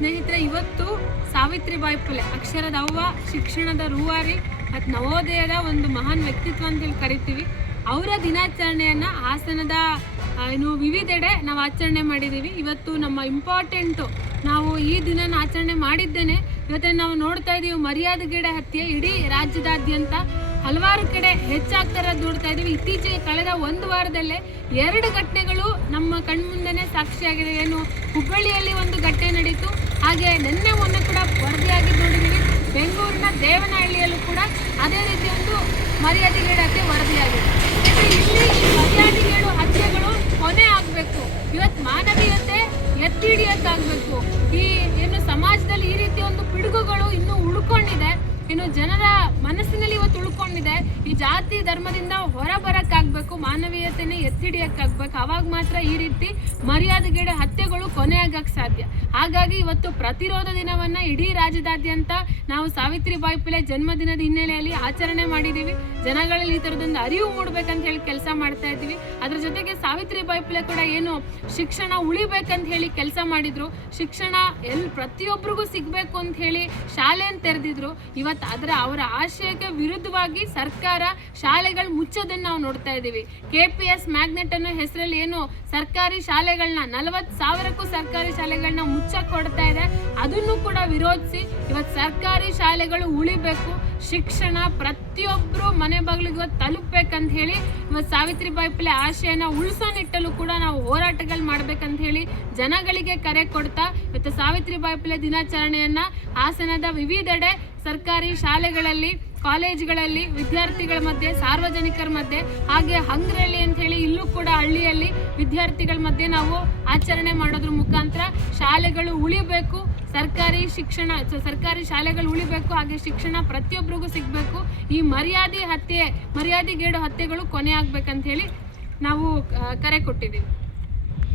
ಸ್ನೇಹಿತರೆ, ಇವತ್ತು ಸಾವಿತ್ರಿಬಾಯಿ ಫುಲೆ ಅಕ್ಷರದ ಅವ್ವ, ಶಿಕ್ಷಣದ ರೂವಾರಿ ಮತ್ತು ನವೋದಯದ ಒಂದು ಮಹಾನ್ ವ್ಯಕ್ತಿತ್ವ ಅಂತೇಳಿ ಕರಿತೀವಿ. ಅವರ ದಿನಾಚರಣೆಯನ್ನು ಹಾಸನದ ವಿವಿಧೆಡೆ ನಾವು ಆಚರಣೆ ಮಾಡಿದ್ದೀವಿ. ಇವತ್ತು ನಮ್ಮ ಇಂಪಾರ್ಟೆಂಟು ನಾವು ಈ ದಿನನ ಆಚರಣೆ ಮಾಡಿದ್ದೇನೆ. ಇವತ್ತೇ ನಾವು ನೋಡ್ತಾ ಇದ್ದೀವಿ ಮರ್ಯಾದೆಗೇಡ ಹತ್ಯೆ ಇಡೀ ರಾಜ್ಯದಾದ್ಯಂತ ಹಲವಾರು ಕಡೆ ಹೆಚ್ಚಾಗ್ತಾರದ್ದು ನೋಡ್ತಾ ಇದ್ದೀವಿ. ಇತ್ತೀಚೆಗೆ ಕಳೆದ ಒಂದು ವಾರದಲ್ಲೇ 2 ಘಟನೆಗಳು ನಮ್ಮ ಕಣ್ಮುಂದೆನೇ ಸಾಕ್ಷಿಯಾಗಿದೆ. ಏನು ಹುಬ್ಬಳ್ಳಿಯಲ್ಲಿ ಒಂದು ಘಟನೆ ನಡೀತು, ಹಾಗೆ ಮೊನ್ನೆ ಕೂಡ ವರದಿಯಾಗಿದ್ದು ನೋಡಿದ್ದೀವಿ. ಬೆಂಗಳೂರಿನ ದೇವನಹಳ್ಳಿಯಲ್ಲೂ ಕೂಡ ಅದೇ ರೀತಿ ಒಂದು ಮರ್ಯಾದೆಗೇಡು ಹತ್ಯೆ ವರದಿಯಾಗಿದೆ. ಇಲ್ಲಿ ಈ ಮರ್ಯಾದೆಗೇಡು ಹತ್ಯೆಗಳು ಕೊನೆ ಆಗಬೇಕು. ಇವತ್ತು ಮಾನವೀಯತೆ ಎತ್ತಿ ಹಿಡಿಯೋಕ್ಕಾಗಬೇಕು. ಈ ಏನು ಸಮಾಜದಲ್ಲಿ ಈ ರೀತಿ ಒಂದು ಪಿಡುಗುಗಳು ಇನ್ನೂ ಉಳ್ಕೊಂಡಿದೆ, ಇನ್ನು ಜನರ ಮನಸ್ಸಿನಲ್ಲಿ ಇವತ್ತು ಉಳ್ಕೊಂಡಿದೆ. ಈ ಜಾತಿ ಧರ್ಮದಿಂದ ಹೊರ ಬರೋಕ್ಕಾಗಬೇಕು, ಮಾನವೀಯತೆನೇ ಎತ್ತಿಡಿಯೋಕ್ಕಾಗಬೇಕು. ಆವಾಗ ಮಾತ್ರ ಈ ರೀತಿ ಮರ್ಯಾದೆಗೇಡು ಹತ್ಯೆಗಳು ಕೊನೆಯಾಗಕ್ಕೆ ಸಾಧ್ಯ. ಹಾಗಾಗಿ ಇವತ್ತು ಪ್ರತಿರೋಧ ದಿನವನ್ನು ಇಡೀ ರಾಜ್ಯದಾದ್ಯಂತ ನಾವು ಸಾವಿತ್ರಿಬಾಯಿ ಫುಲೆ ಜನ್ಮದಿನದ ಹಿನ್ನೆಲೆಯಲ್ಲಿ ಆಚರಣೆ ಮಾಡಿದ್ದೀವಿ. ಜನಗಳಲ್ಲಿ ಈ ಥರದೊಂದು ಅರಿವು ಮೂಡಬೇಕಂತ ಹೇಳಿ ಕೆಲಸ ಮಾಡ್ತಾ ಇದ್ದೀವಿ. ಅದ್ರ ಜೊತೆಗೆ ಸಾವಿತ್ರಿಬಾಯಿ ಫುಲೆ ಕೂಡ ಏನು ಶಿಕ್ಷಣ ಉಳಿಬೇಕಂತ ಹೇಳಿ ಕೆಲಸ ಮಾಡಿದ್ರು. ಶಿಕ್ಷಣ ಪ್ರತಿಯೊಬ್ಬರಿಗೂ ಸಿಗಬೇಕು ಅಂತ ಹೇಳಿ ಶಾಲೆಯನ್ನು ತೆರೆದಿದ್ರು. ಇವತ್ತು ಅವರ ಆಶಯಕ್ಕೆ ವಿರುದ್ಧವಾಗಿ ಸರ್ಕಾರ ಶಾಲೆಗಳು ಮುಚ್ಚೋದನ್ನು ನಾವು ನೋಡ್ತಾ ಇದ್ದೀವಿ. KPS ಮ್ಯಾಗ್ನೆಟ್ ಅನ್ನೋ ಹೆಸರಲ್ಲಿ ಏನು ಸರ್ಕಾರಿ ಶಾಲೆಗಳನ್ನ 40,000ಕ್ಕೂ ಸರ್ಕಾರಿ ಶಾಲೆಗಳನ್ನ ಮುಚ್ಚಕ್ಕೆ ಕೊಡ್ತಾ ಇದೆ. ಅದನ್ನು ಕೂಡ ವಿರೋಧಿಸಿ ಇವತ್ತು ಸರ್ಕಾರಿ ಶಾಲೆಗಳು ಉಳಿಬೇಕು, ಶಿಕ್ಷಣ ಪ್ರತಿಯೊಬ್ಬರು ಮನೆ ಬಾಗಿಲಿಗೆ ಇವತ್ತು ತಲುಪಬೇಕಂತ ಹೇಳಿ ಇವತ್ತು ಸಾವಿತ್ರಿಬಾಯಿ ಫುಲೆ ಆಶಯನ ಉಳಿಸೋ ನಿಟ್ಟಲ್ಲೂ ಕೂಡ ನಾವು ಹೋರಾಟಗಳು ಮಾಡ್ಬೇಕಂತ ಹೇಳಿ ಜನಗಳಿಗೆ ಕರೆ ಕೊಡ್ತಾ ಇವತ್ತು ಸಾವಿತ್ರಿಬಾಯಿ ಫುಲೆ ದಿನಾಚರಣೆಯನ್ನ ಹಾಸನದ ವಿವಿಧೆಡೆ ಸರ್ಕಾರಿ ಶಾಲೆಗಳಲ್ಲಿ, ಕಾಲೇಜುಗಳಲ್ಲಿ, ವಿದ್ಯಾರ್ಥಿಗಳ ಮಧ್ಯೆ, ಸಾರ್ವಜನಿಕರ ಮಧ್ಯೆ, ಹಾಗೆ ಹಂಗ್ರಳ್ಳಿ ಅಂತ ಹೇಳಿ ಇಲ್ಲೂ ಕೂಡ ಹಳ್ಳಿಯಲ್ಲಿ ವಿದ್ಯಾರ್ಥಿಗಳ ಮಧ್ಯೆ ನಾವು ಆಚರಣೆ ಮಾಡೋದ್ರ ಮುಖಾಂತರ ಶಾಲೆಗಳು ಉಳಿಬೇಕು, ಸರ್ಕಾರಿ ಶಾಲೆಗಳು ಉಳಿಬೇಕು, ಹಾಗೆ ಶಿಕ್ಷಣ ಪ್ರತಿಯೊಬ್ಬರಿಗೂ ಸಿಗಬೇಕು. ಈ ಮರ್ಯಾದೆಗೇಡು ಹತ್ಯೆಗಳು ಕೊನೆ ಆಗ್ಬೇಕಂತ ಹೇಳಿ ನಾವು ಕರೆ ಕೊಟ್ಟಿದ್ದೀವಿ.